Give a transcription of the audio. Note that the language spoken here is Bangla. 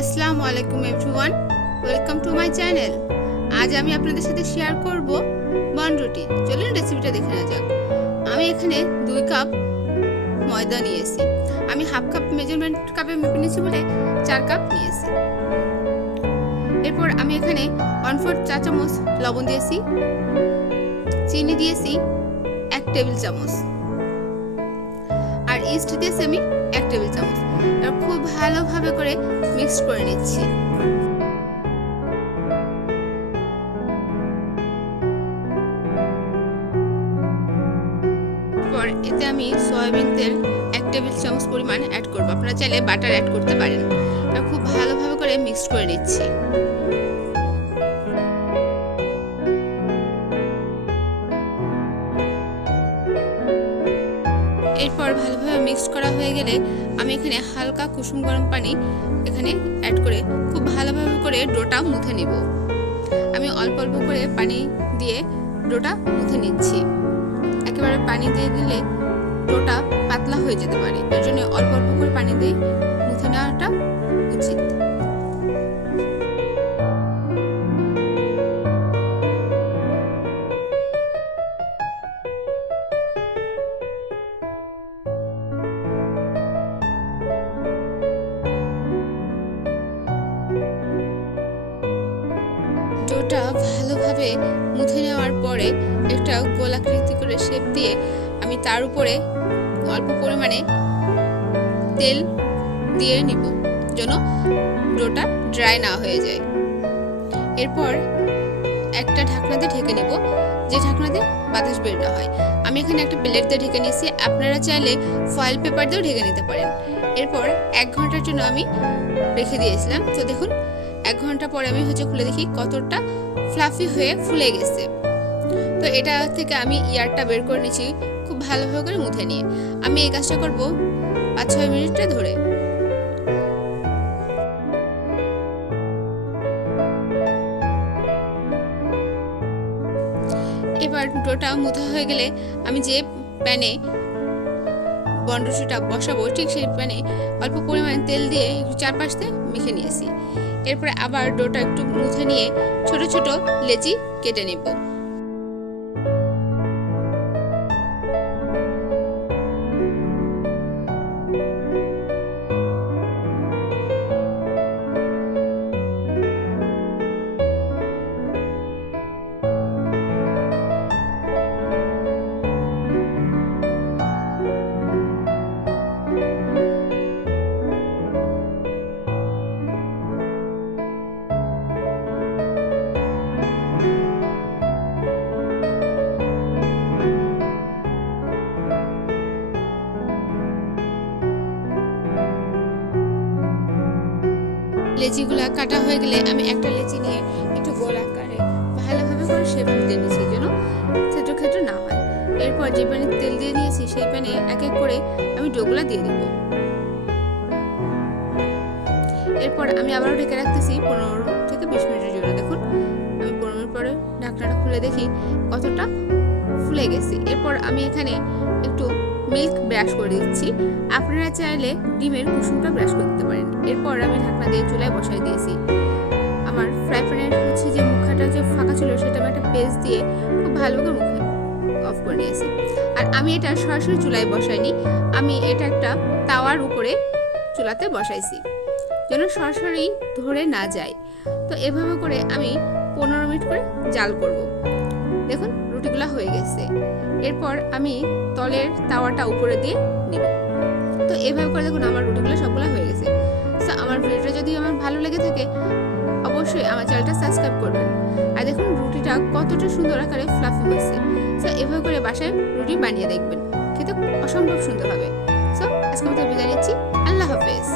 আসসালামু আলাইকুম everyone, welcome to my channel. আজ আমি আপনাদের সাথে শেয়ার করব বন রুটি। চলুন রেসিপিটা দেখে নেওয়া যাক। আমি এখানে 2 কাপ ময়দা নিয়েছি। আমি হাফ কাপ মেজারমেন্ট কাপে মেপে নিয়েছি বলে 4 কাপ নিয়েছি। এরপর আমি এখানে 1/4 চা চামচ লবণ দিয়েছি, চিনি দিয়েছি 1 টেবিল চামচ, আর ইস্ট দিয়েছি আমি 1 টেবিল চামচ। আর খুব ভালোভাবে করে মিক্স করে নিচ্ছি। এরপর এতে আমি সয়াবিন তেল 1 টেবিল চামচ পরিমাণ অ্যাড করব। আপনারা চাইলে বাটার অ্যাড করতে পারেন। আর খুব ভালোভাবে করে মিক্স করে নিচ্ছি। এরপর ভালোভাবে মিক্স করা হয়ে গেলে আমি এখানে হালকা কুসুম গরম পানি এখানে অ্যাড করে খুব ভালোভাবে করে ডোটা মুথে নিব। আমি অল্প অল্প করে পানি দিয়ে ডোটা মুথে নিচ্ছি। একেবারে পানি দিয়ে দিলে ডোটা পাতলা হয়ে যেতে পারে, এর জন্য অল্প অল্প করে পানি দিয়ে মুথে নেওয়াটা উচিত। ডোটা ভালোভাবে মুথে নেওয়ার পরে একটা গোলাকৃতি করে শেপ দিয়ে আমি তার উপরে অল্প পরিমাণে তেল দিয়ে নিব, যেন ডোটা ড্রাই না হয়ে যায়। এরপর একটা ঢাকনা দিয়ে ঢেকে নিব, যে ঢাকনা দিয়ে বাতাস বের না হয়। আমি এখানে একটা প্লেট দিয়ে ঢেকে নিয়েছি, আপনারা চাইলে ফয়েল পেপার দিয়েও ঢেকে নিতে পারেন। এরপর 1 ঘন্টার জন্য আমি রেখে দিয়েছিলাম। তো দেখুন 1 ঘন্টা পরে আমি খুলে দেখি কতটা ফ্লাফি হয়ে ফুলে গেছে। তো এটা থেকে আমি ইয়ারটা বের করে নিয়েছি খুব ভালোভাবে করে মুথে নিয়ে। আমি এই কাজটা করব 5-6 মিনিট ধরে। এবার ডোটা মুথা হয়ে গেলে আমি যে প্যানে বনরুটিটা বসাবো ঠিক সেই প্যানে অল্প পরিমাণে তেল দিয়ে একটু চারপাশ দিয়ে মেখে নিয়েছি। এরপরে আবার ডোটা একটু মুথে নিয়ে ছোট ছোট লেচি কেটে নেব। লেচিগুলা কাটা হয়ে গেলে আমি একটা লেচি নিয়ে একটু গোল আকারে ভালোভাবে করে শেপ দিয়ে নিয়েছি, যেন ক্ষেত্র ক্ষেত্র না হয়। এরপর যে প্যানে তেল দিয়ে নিয়েছি সেই প্যানে এক এক করে আমি ডোগুলা দিয়ে দিব। এরপর আমি আবারও ঢেকে রাখতেছি 15 থেকে 20 মিনিটের জন্য। দেখুন আমি 15 মিনিট পরে ঢাকনাটা খুলে দেখি কতটা ফুলে গেছে। এরপর আমি এখানে একটু মিল্ক ব্রাশ করে দিচ্ছি। আপনারা চাইলে ডিমের কুসুমটা ব্রাশ করে দিতে পারেন। এরপর আমি ঢাকনা দিয়ে চুলায় বসাই দিয়েছি। আমার ফ্রাই প্যানের যে মুখাটা যে ফাঁকা ছিল সেটা আমি একটা পেজ দিয়ে খুব ভালো করে মুখে অফ করে নিয়েছি। আর আমি এটা সরাসরি চুলায় বসাইনি, আমি এটা একটা তাওয়ার উপরে চুলাতে বসাইছি, যেন সরাসরি ধরে না যায়। তো এভাবে করে আমি 15 মিনিট করে জাল করব। দেখুন রুটিগুলা হয়ে গেছে। এরপর আমি তলের তাওয়াটা উপরে দিয়ে নিব। তো এভাবে করে দেখুন আমার রুটিগুলো সবগুলো হয়ে গেছে। তো আমার ভিডিওটা যদি আমার ভালো লেগে থাকে অবশ্যই আমার চ্যানেলটা সাবস্ক্রাইব করবেন। আর দেখুন রুটিটা কতটা সুন্দর আকারে ফ্লাফি হয়েছে। তো এভাবে করে বাসায় রুটি বানিয়ে দেখবেন, খেতে অসম্ভব সুন্দর হবে। সো আজকে মতো বিদায় নিচ্ছি। আল্লাহ হাফেজ।